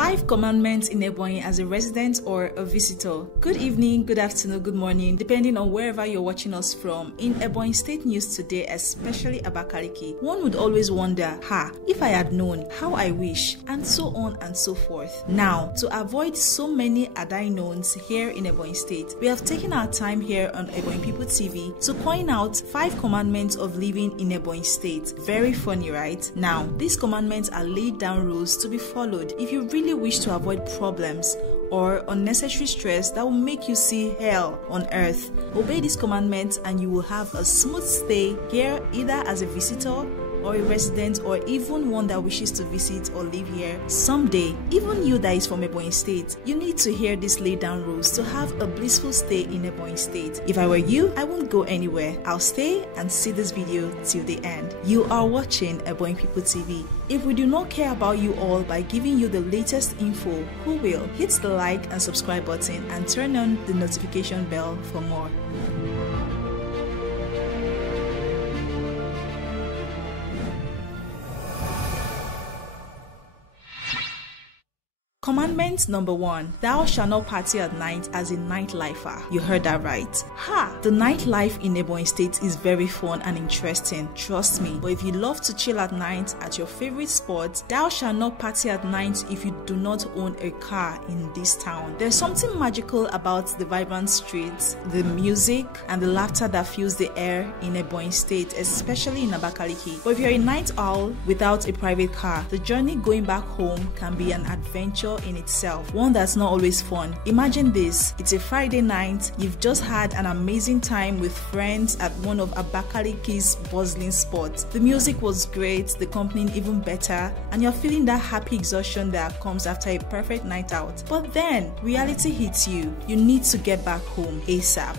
5 commandments in Ebonyi as a resident or a visitor. Good evening, good afternoon, good morning, depending on wherever you're watching us from. In Ebonyi State news today, especially Abakaliki, one would always wonder, if I had known, how I wish, and so on and so forth. Now, to avoid so many had-I-knowns here in Ebonyi State, we have taken our time here on Ebonyi People TV to point out 5 commandments of living in Ebonyi State. Very funny, right? Now, these commandments are laid down rules to be followed if you really wish to avoid problems or unnecessary stress that will make you see hell on earth. Obey these commandments and you will have a smooth stay here, either as a visitor or a resident, or even one that wishes to visit or live here someday. Even you that is from Ebonyi State, you need to hear these laid down rules to have a blissful stay in Ebonyi State. If I were you, I won't go anywhere. I'll stay and see this video till the end. You are watching Ebonyi People TV. If we do not care about you all by giving you the latest info, who will? Hit the like and subscribe button and turn on the notification bell for more. Commandment number 1, thou shalt not party at night as a nightlifer. You heard that right. The nightlife in Ebonyi State is very fun and interesting, trust me. But if you love to chill at night at your favorite spot, thou shalt not party at night if you do not own a car in this town. There's something magical about the vibrant streets, the music, and the laughter that fills the air in Ebonyi State, especially in Abakaliki. But if you're a night owl without a private car, the journey going back home can be an adventure in itself, one that's not always fun. Imagine this, it's a Friday night, you've just had an amazing time with friends at one of Abakaliki's bustling spots. The music was great, the company even better, and you're feeling that happy exhaustion that comes after a perfect night out. But then, reality hits you. You need to get back home ASAP.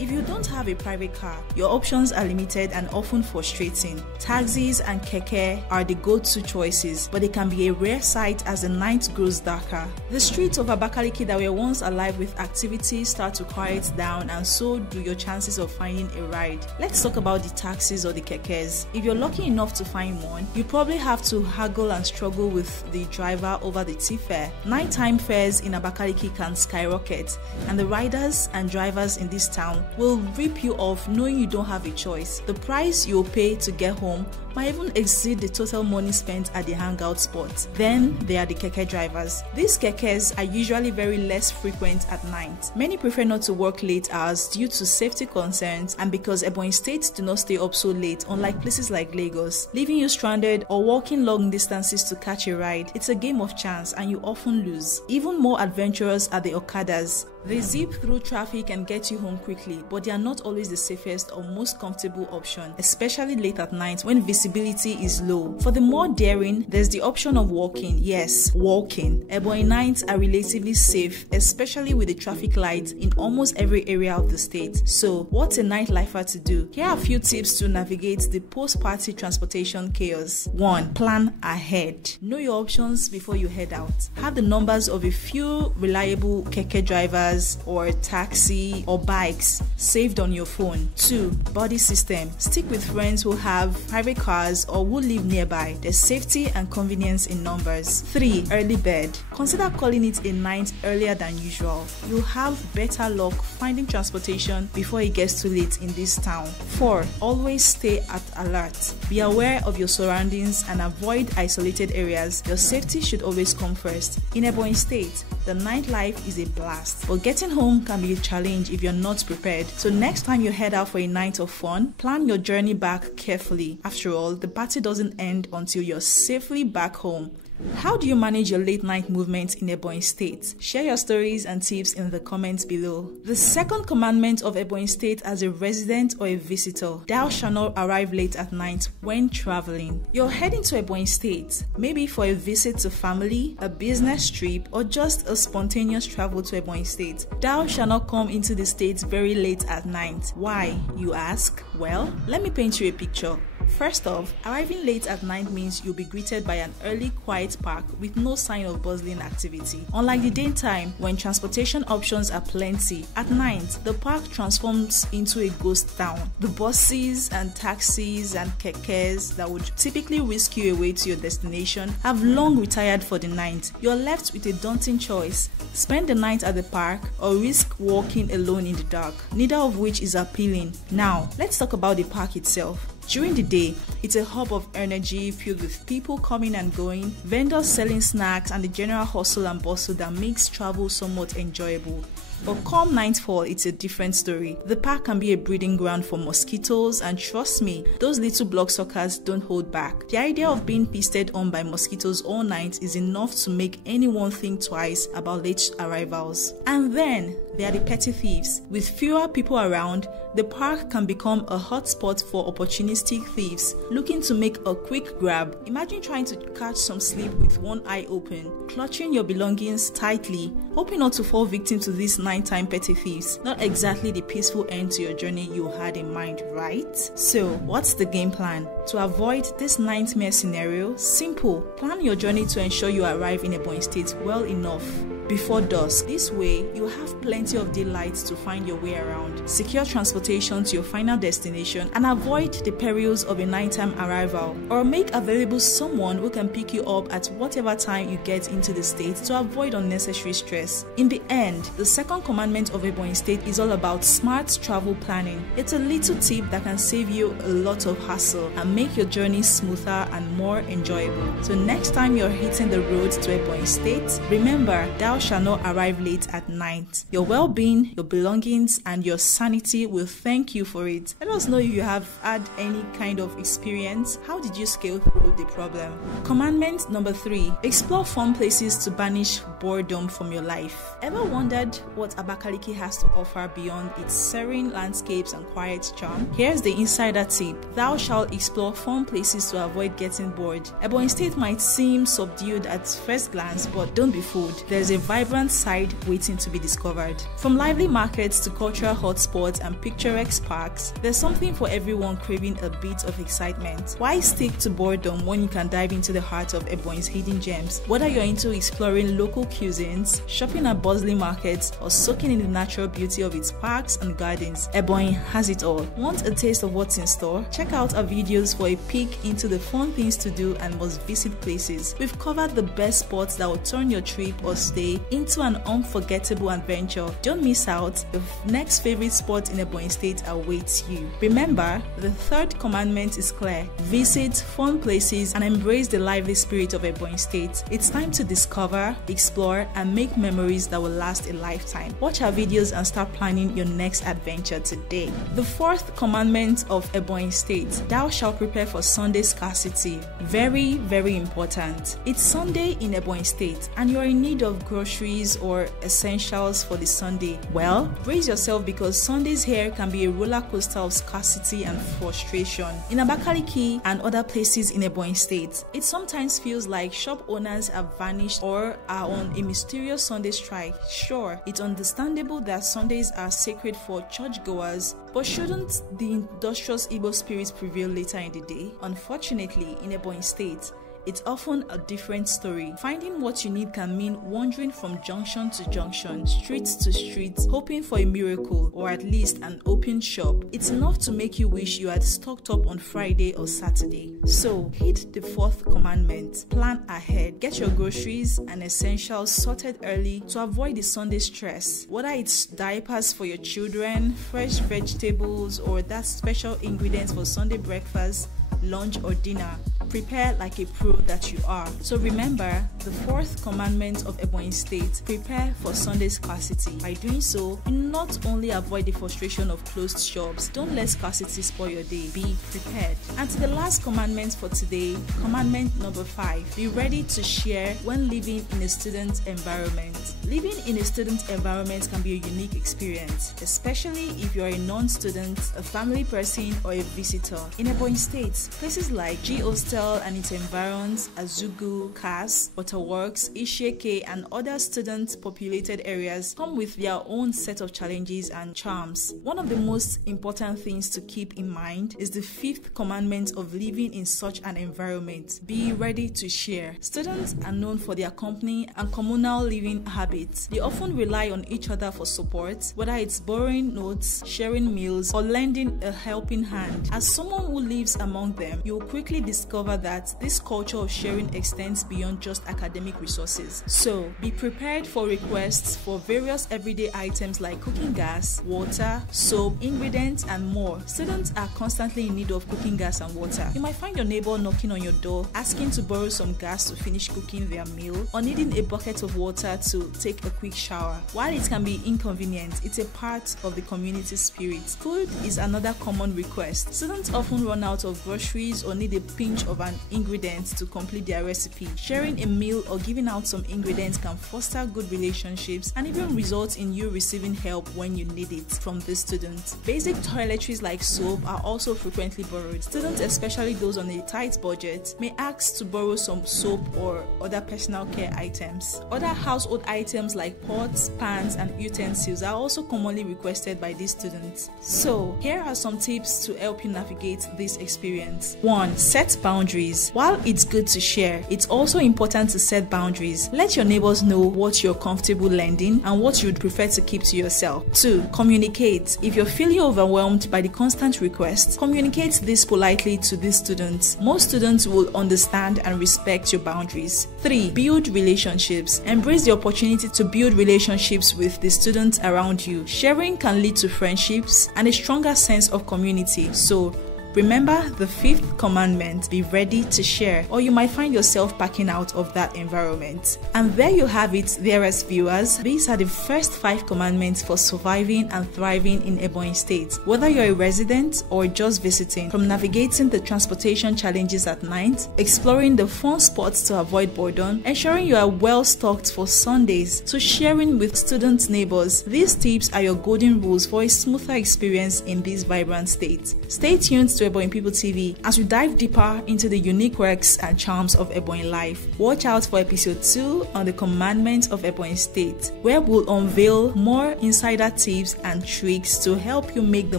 If you don't have a private car, your options are limited and often frustrating. Taxis and keke are the go-to choices, but they can be a rare sight as the night grows darker. The streets of Abakaliki that were once alive with activities start to quiet down, and so do your chances of finding a ride. Let's talk about the taxis or the kekes. If you're lucky enough to find one, you probably have to haggle and struggle with the driver over the tip fare. Nighttime fares in Abakaliki can skyrocket, and the riders and drivers in this town will rip you off knowing you don't have a choice. The price you'll pay to get home might even exceed the total money spent at the hangout spot. Then there are the keke drivers. These kekes are usually very less frequent at night. Many prefer not to work late hours due to safety concerns and because Ebonyi State do not stay up so late, unlike places like Lagos, leaving you stranded or walking long distances to catch a ride. It's a game of chance and you often lose. Even more adventurous are the Okadas. They zip through traffic and get you home quickly, but they are not always the safest or most comfortable option, especially late at night when visibility is low. For the more daring, there's the option of walking. Yes, walking. Ebonyi nights are relatively safe, especially with the traffic lights in almost every area of the state. So, what's a nightlifer to do? Here are a few tips to navigate the post-party transportation chaos. 1. Plan ahead. Know your options before you head out. Have the numbers of a few reliable keke drivers or taxi or bikes saved on your phone. 2. Buddy system. Stick with friends who have private cars or who live nearby. There's safety and convenience in numbers. 3. Early bed. Consider calling it a night earlier than usual. You'll have better luck finding transportation before it gets too late in this town. 4. Always stay at alert. Be aware of your surroundings and avoid isolated areas. Your safety should always come first. In Ebonyi State, the nightlife is a blast, but getting home can be a challenge if you're not prepared. So next time you head out for a night of fun, plan your journey back carefully. After all, the party doesn't end until you're safely back home. How do you manage your late night movements in Ebonyi State? Share your stories and tips in the comments below. The second commandment of Ebonyi State as a resident or a visitor, thou shalt not arrive late at night when traveling. You're heading to Ebonyi State, maybe for a visit to family, a business trip, or just a spontaneous travel to Ebonyi State. Thou shalt not come into the state very late at night. Why, you ask? Well, let me paint you a picture. First off, arriving late at night means you'll be greeted by an early, quiet park with no sign of bustling activity. Unlike the daytime, when transportation options are plenty, at night, the park transforms into a ghost town. The buses and taxis and kekes that would typically whisk you away to your destination have long retired for the night. You're left with a daunting choice: spend the night at the park or risk walking alone in the dark, neither of which is appealing. Now, let's talk about the park itself. During the day, it's a hub of energy filled with people coming and going, vendors selling snacks, and the general hustle and bustle that makes travel somewhat enjoyable. But come nightfall, it's a different story. The park can be a breeding ground for mosquitoes, and trust me, those little bloodsuckers don't hold back. The idea of being feasted on by mosquitoes all night is enough to make anyone think twice about late arrivals. And then there are the petty thieves. With fewer people around, the park can become a hotspot for opportunistic thieves looking to make a quick grab. Imagine trying to catch some sleep with one eye open, clutching your belongings tightly, hoping not to fall victim to these nighttime petty thieves. Not exactly the peaceful end to your journey you had in mind, right? So, what's the game plan? To avoid this nightmare scenario, simple. Plan your journey to ensure you arrive in Ebonyi State well enough before dusk. This way, you have plenty of daylight to find your way around, secure transportation to your final destination, and avoid the perils of a nighttime arrival. Or make available someone who can pick you up at whatever time you get into the state to avoid unnecessary stress. In the end, the second commandment of Ebonyi State is all about smart travel planning. It's a little tip that can save you a lot of hassle and make your journey smoother and more enjoyable. So next time you're hitting the road to Ebonyi State, remember, thou shalt not arrive late at night. Your well-being, your belongings, and your sanity will thank you for it. Let us know if you have had any kind of experience. How did you scale through the problem? Commandment number 3. Explore fun places to banish boredom from your life. Ever wondered what Abakaliki has to offer beyond its serene landscapes and quiet charm? Here's the insider tip. Thou shalt explore fun places to avoid getting bored. Ebonyi State might seem subdued at first glance, but don't be fooled. There's a vibrant side waiting to be discovered. From lively markets to cultural hotspots and picturesque parks, there's something for everyone craving a bit of excitement. Why stick to boredom when you can dive into the heart of Ebonyi's hidden gems? Whether you're into exploring local cuisines, shopping at bustling markets, or soaking in the natural beauty of its parks and gardens, Ebonyi has it all. Want a taste of what's in store? Check out our videos for a peek into the fun things to do and must visit places. We've covered the best spots that will turn your trip or stay into an unforgettable adventure. Don't miss out. The next favorite spot in Ebonyi State awaits you. Remember, the third commandment is clear. Visit fun places and embrace the lively spirit of Ebonyi State. It's time to discover, explore, and make memories that will last a lifetime. Watch our videos and start planning your next adventure today. The fourth commandment of Ebonyi State: thou shalt prepare for Sunday scarcity. Very, very important. It's Sunday in Ebonyi State and you're in need of groceries or essentials for the Sunday. Well, brace yourself, because Sundays here can be a roller coaster of scarcity and frustration. In Abakaliki and other places in Ebonyi State, it sometimes feels like shop owners have vanished or are on a mysterious Sunday strike. Sure, it's understandable that Sundays are sacred for churchgoers, but shouldn't the industrious Igbo spirit prevail later in the day? Unfortunately, in Ebonyi State, it's often a different story. Finding what you need can mean wandering from junction to junction, street to street, hoping for a miracle or at least an open shop. It's enough to make you wish you had stocked up on Friday or Saturday. So, heed the fourth commandment. Plan ahead. Get your groceries and essentials sorted early to avoid the Sunday stress. Whether it's diapers for your children, fresh vegetables, or that special ingredients for Sunday breakfast, lunch, or dinner, prepare like a pro that you are. So remember the fourth commandment of Ebonyi State: prepare for Sunday scarcity. By doing so, you not only avoid the frustration of closed shops, don't let scarcity spoil your day. Be prepared. And to the last commandment for today, commandment number 5: be ready to share when living in a student environment. Living in a student environment can be a unique experience, especially if you're a non-student, a family person, or a visitor. In Ebonyi State, places like G Hostel, Hospital and its environs, Azugu, Kas, Waterworks, Isheke, and other student-populated areas come with their own set of challenges and charms. One of the most important things to keep in mind is the fifth commandment of living in such an environment: be ready to share. Students are known for their company and communal living habits. They often rely on each other for support, whether it's borrowing notes, sharing meals, or lending a helping hand. As someone who lives among them, you will quickly discover that this culture of sharing extends beyond just academic resources. So, be prepared for requests for various everyday items like cooking gas, water, soap, ingredients, and more. Students are constantly in need of cooking gas and water. You might find your neighbor knocking on your door, asking to borrow some gas to finish cooking their meal, or needing a bucket of water to take a quick shower. While it can be inconvenient, it's a part of the community spirit. Food is another common request. Students often run out of groceries or need a pinch of an ingredient to complete their recipe. Sharing a meal or giving out some ingredients can foster good relationships and even result in you receiving help when you need it from the students. Basic toiletries like soap are also frequently borrowed. Students, especially those on a tight budget, may ask to borrow some soap or other personal care items. Other household items like pots, pans, and utensils are also commonly requested by these students. So, here are some tips to help you navigate this experience. 1. Set boundaries. While it's good to share, it's also important to set boundaries. Let your neighbors know what you're comfortable lending and what you'd prefer to keep to yourself. 2. Communicate. If you're feeling overwhelmed by the constant requests, communicate this politely to these students. Most students will understand and respect your boundaries. 3. Build relationships. Embrace the opportunity to build relationships with the students around you. Sharing can lead to friendships and a stronger sense of community. So, remember the fifth commandment: be ready to share, or you might find yourself backing out of that environment. And there you have it, dearest viewers. These are the first 5 commandments for surviving and thriving in Ebonyi State. Whether you're a resident or just visiting, from navigating the transportation challenges at night, exploring the fun spots to avoid boredom, ensuring you are well stocked for Sundays, to sharing with students, neighbors, these tips are your golden rules for a smoother experience in this vibrant state. Stay tuned to Ebonyi People TV as we dive deeper into the unique quirks and charms of Ebonyi life. Watch out for episode 2 on the commandments of Ebonyi State, where we'll unveil more insider tips and tricks to help you make the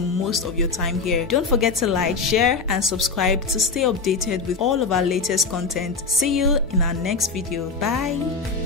most of your time here. Don't forget to like, share, and subscribe to stay updated with all of our latest content. See you in our next video. Bye.